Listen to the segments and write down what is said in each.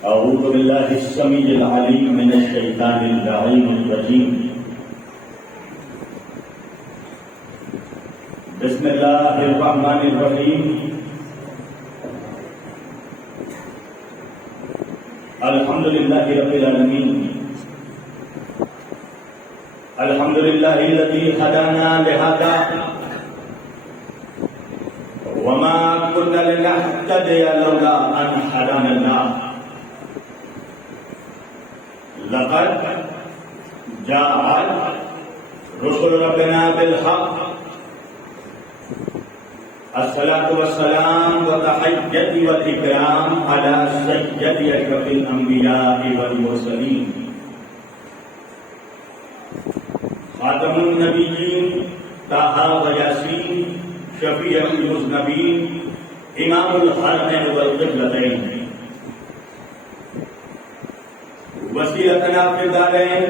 أعوذ بالله السميع العليم من الشيطان اللعين الرجيم. بسم الله الرحمن الرحيم. الحمد لله رب العالمين. الحمد لله الذي هدانا لهذا وما كنا لنهتدي لولا أن هدانا الله. لقد جاءت رسل ربنا بالحق. الصلاة والسلام والتحية والإكرام على سيد أشرف الأنبياء والمرسلين خاتم النبيين طه وياسين شفيع المذنبين إمام الحرمين والقبلتين وسیلتنا فی الدارین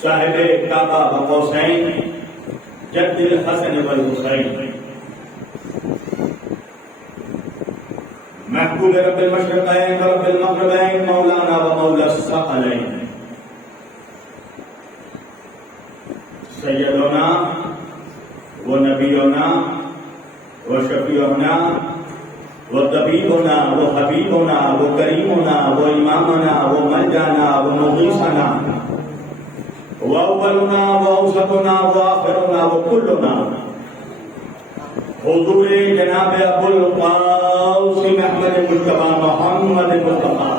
صاحب کعبہ و قوسین جد الحسن والحسین محبوب رب المشرقین و رب المغربین مولانا و مولا الثقلین سیدنا و نبینا و شفیعنا وطبيبنا وحبيبنا وكريمنا وإمامنا وملجانا ومغيثنا وأولنا وأوسطنا وآخرنا وكلنا حضور جناب أبو القاسم أحمد مصطفى محمد مصطفى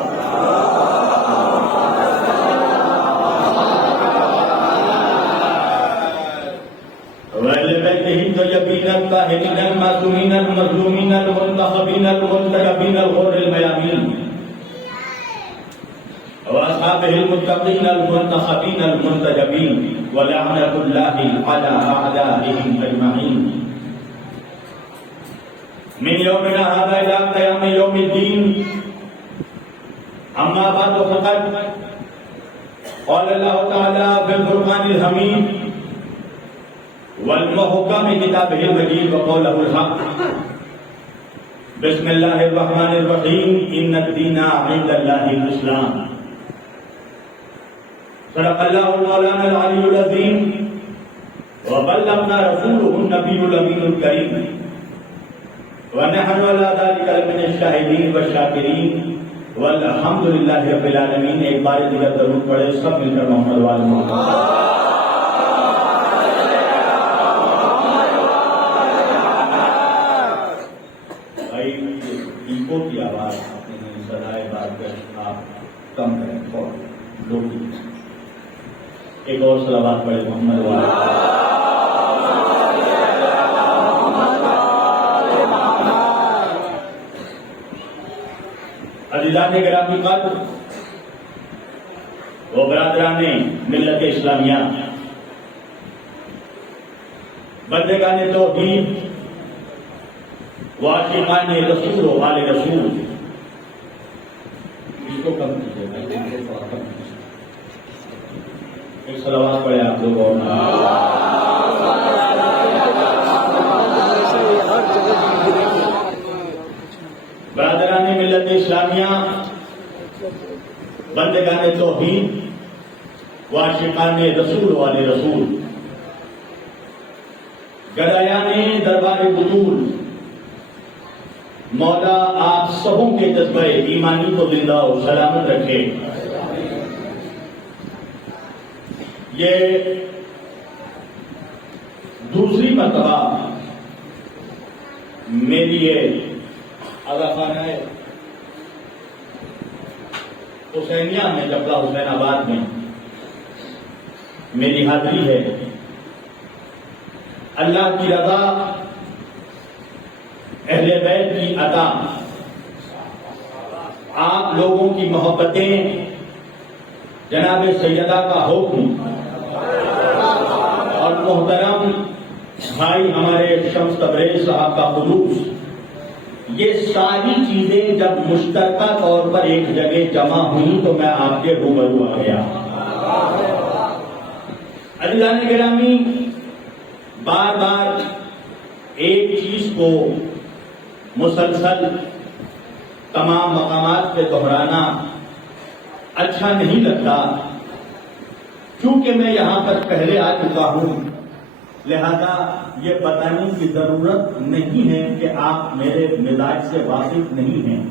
الطيبين الطاهرين المعصومين المظلومين المنتخبين المنتجبين الغر الميامين وأصحابه المتقين المنتخبين المنتجبين ولعنة الله على أعدائهم أجمعين من يومنا هذا إلى قيام يوم الدين. أما بعد فقد قال الله تعالى في القرآن الحميد والمحكم كتابه المجيد وقوله الحق. بسم الله الرحمن الرحيم. إن الدين عند الله الإسلام. صدق الله مولانا العلي العظيم وبلغنا رسوله النبي الأمين الكريم ونحن على ذلك من الشاهدين والشاكرين والحمد لله رب العالمين. ایک بار دیگر درود پڑھے سب مل کر محمد وآل محمد. کی آواز اپنے سدائے بات کر آپ کم کریں اور لوگ ایک اور صلوات پڑھے محمد وآل. عزیزان گرامی قدر و برادران ملت اسلامیہ، بندگان توحید وعاشقان رسول و آل رسول، اس کو کم کیجیے، ایک صلوات پڑھے آپ لوگ اور برادران ملت اسلامیہ، بندگان توحید وعاشقان رسول و آل رسول، گدایان دربار بطول، مولا آپ سبوں کے جذبہ ایمانی کو زندہ و سلامت رکھے. یہ دوسری مرتبہ میری یہ آغا خانہ حسینیہ میں جبلہ حسین آباد میں میری حاضری ہے. اللہ کی رضا، اہل بیت کی عطا، آپ لوگوں کی محبتیں، جناب سیدہ کا حکم اور محترم بھائی ہمارے شمس تبریز صاحب کا خلوص، یہ ساری چیزیں جب مشترکہ طور پر ایک جگہ جمع ہوئی تو میں آپ کے روبرو آ گیا. عزیزان گرامی، بار بار ایک چیز کو مسلسل تمام مقامات پہ دہرانا اچھا نہیں لگتا، چونکہ میں یہاں پر پہلے آ چکا ہوں، لہذا یہ بتانے کی ضرورت نہیں ہے کہ آپ میرے مزاج سے واقف نہیں ہیں۔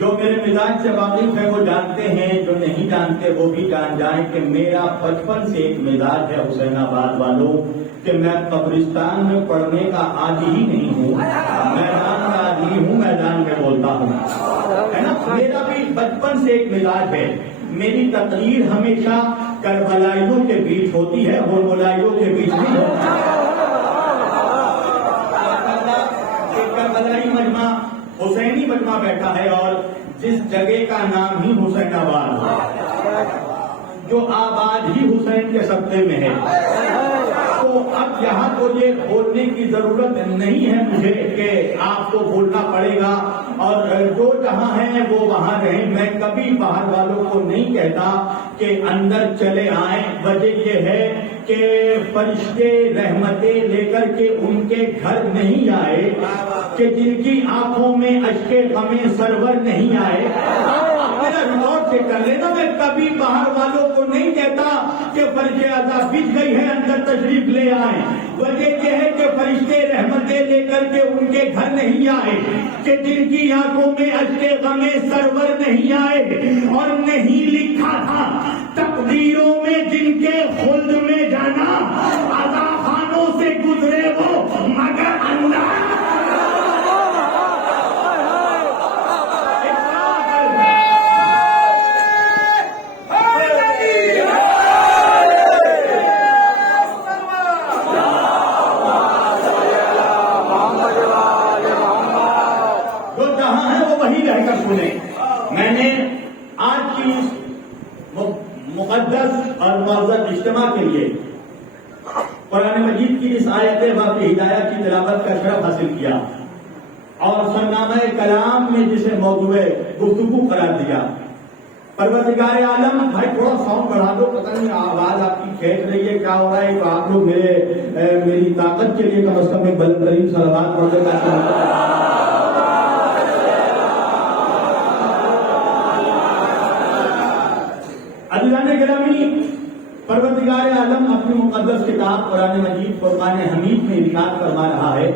جو میرے مزاج سے واقف ہے وہ جانتے ہیں، جو نہیں جانتے وہ بھی جان جائیں کہ میرا بچپن سے ایک مزاج ہے حسین آباد والوں، کہ میں قبرستان میں پڑھنے کا عادی ہی نہیں ہوں، میدان کا عادی ہوں، میدان میں بولتا ہوں، ہے نا۔ میرا بھی بچپن سے ایک مزاج ہے، میری تقریر ہمیشہ کربلائیوں کے بیچ ہوتی ہے، ہرملائیوں کے بیچ نہیں ہوتی۔ کربلائی مجمع حسینی مجمع بیٹھا ہے، اور جس جگہ کا نام ہی حسین آباد ہے، جو آباد ہی حسین کے سبقے میں ہے، تو اب یہاں کو یہ بولنے کی ضرورت نہیں ہے مجھے کہ آپ کو بولنا پڑے گا، اور جو جہاں ہیں وہ وہاں رہیں۔ میں کبھی باہر والوں کو نہیں کہتا کہ اندر چلے آئیں، وجہ یہ ہے کہ فرشتے رحمتیں لے کر کے ان کے گھر نہیں آئے، کہ جن کی آنکھوں میں اشک غم سرور نہیں آئے۔ میرا ریکارڈ چیک کر لینا، میں کبھی باہر والوں کو نہیں کہتا کہ فرش عذاب بچ گئی ہے اندر تشریف لے آئیں، وجہ یہ ہے کہ فرشتے رحمتیں لے کر کے ان کے گھر نہیں آئے، کہ جن کی آنکھوں میں اشک غم سرور نہیں آئے، اور نہیں لکھا تھا تقدیروں میں جن کے خلد میں جانا، عذاب خانوں سے گزرے وہ مگر انداز۔ میں نے آج کی مقدس اور معزز اجتماع کے لیے قرآن مجید کی اس آیت واقع ہدایت کی تلاوت کا شرف حاصل کیا، اور سرنامہ کلام میں جسے موضوع گفتگو قرار دیا۔ پروردگار عالم، بھائی تھوڑا ساؤنڈ بڑھا دو، پتہ نہیں آواز آپ کی کھینچ رہی ہے، کیا ہو رہا ہے؟ تو آپ لوگ میری طاقت کے لیے کم از کم ایک بلند ترین صلوات پڑھ دیں تاکہ عزیزان گرامی، پروردگار عالم اپنی مقدس کتاب قرآن مجید فرقان حمید میں ارشاد فرما رہا ہے،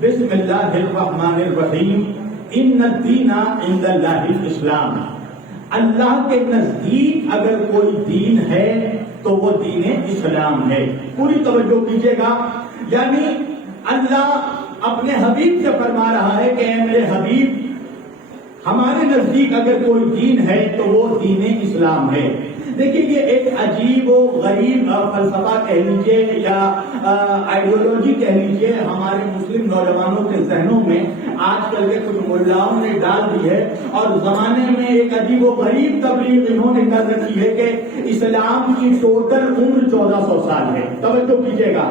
بسم اللہ الرحمن الرحیم، ان الدین عند اللہ الاسلام۔ اللہ کے نزدیک اگر کوئی دین ہے تو وہ دین اسلام ہے۔ پوری توجہ کیجیے گا، یعنی اللہ اپنے حبیب سے فرما رہا ہے کہ اے میرے حبیب، ہمارے نزدیک اگر کوئی دین ہے تو وہ دین اسلام ہے۔ دیکھیے، یہ ایک عجیب و غریب فلسفہ کہہ لیجیے یا آئیڈیولوجی کہہ لیجیے ہمارے مسلم نوجوانوں کے ذہنوں میں آج کل کے کچھ ملاؤں نے ڈال دی ہے، اور زمانے میں ایک عجیب و غریب تبلیغ انہوں نے کر رکھی ہے کہ اسلام کی ٹوٹل عمر 1400 سال ہے۔ توجہ کیجیے گا،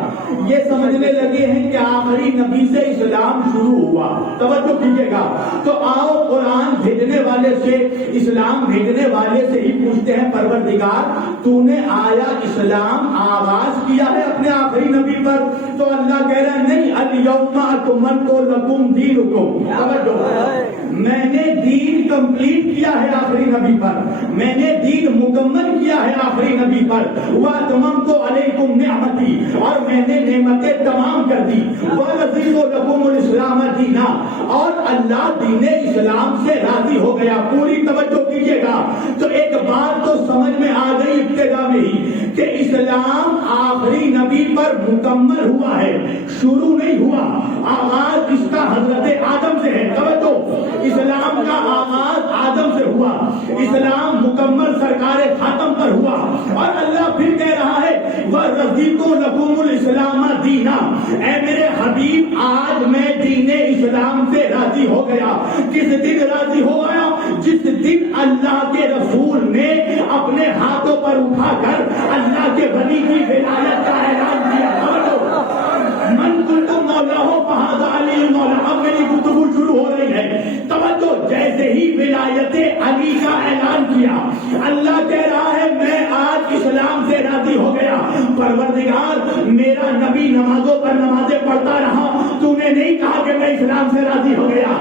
یہ سمجھنے لگے ہیں کہ آخری نبی سے اسلام شروع ہوا۔ توجہ کیجیے گا، تو آؤ قرآن بھیجنے والے سے، اسلام بھیجنے والے سے ہی پوچھتے ہیں، پروردگار تو نے آیا اسلام آغاز کیا ہے اپنے آخری نبی پر؟ تو اللہ کہہ رہا ہے نہیں، الیوم اکملت لکم دینکم۔ میں نے دین کمپلیٹ کیا ہے آخری نبی پر، میں نے دین مکمل کیا ہے آخری نبی پر، واتممت علیکم نعمتی، اور میں نے نعمتیں تمام کر دی، ورضیت لکم الاسلام دینا، اور اللہ دین اسلام سے راضی ہو گیا۔ پوری توجہ کیجیے گا، تو ایک بات تو سمجھ میں آ گئی ابتدا میں ہی کہ اسلام آخری نبی پر مکمل ہوا ہے، شروع نہیں ہوا۔ آغاز اس کا حضرت آدم سے ہے۔ توجہ، اسلام کا آغاز آدم سے ہوا، اسلام مکمل سرکار خاتم پر ہوا، اور اللہ پھر کہہ رہا ہے وَرَضِيتُ لَكُمُ الْإِسْلَامَ دِينًا، اے میرے حبیب آج میں دین اسلام سے راضی ہو گیا۔ کس دن راضی ہو گیا؟ جس دن اللہ کے رسول نے اپنے ہاتھوں پر اٹھا کر اللہ کے ولی کی ولایت کا اعلان کیا۔ من کنت مولا ہو فہذا علی مولا۔ اب میری گفتگو شروع ہو رہی ہے، توجہ، جیسے ہی ولایت علی کا اعلان کیا، اللہ کہہ رہا ہے میں آج اسلام سے راضی ہو گیا۔ پروردگار، میرا نبی نمازوں پر نمازیں پڑھتا رہا، تو نے نہیں کہا کہ میں اسلام سے راضی ہو گیا۔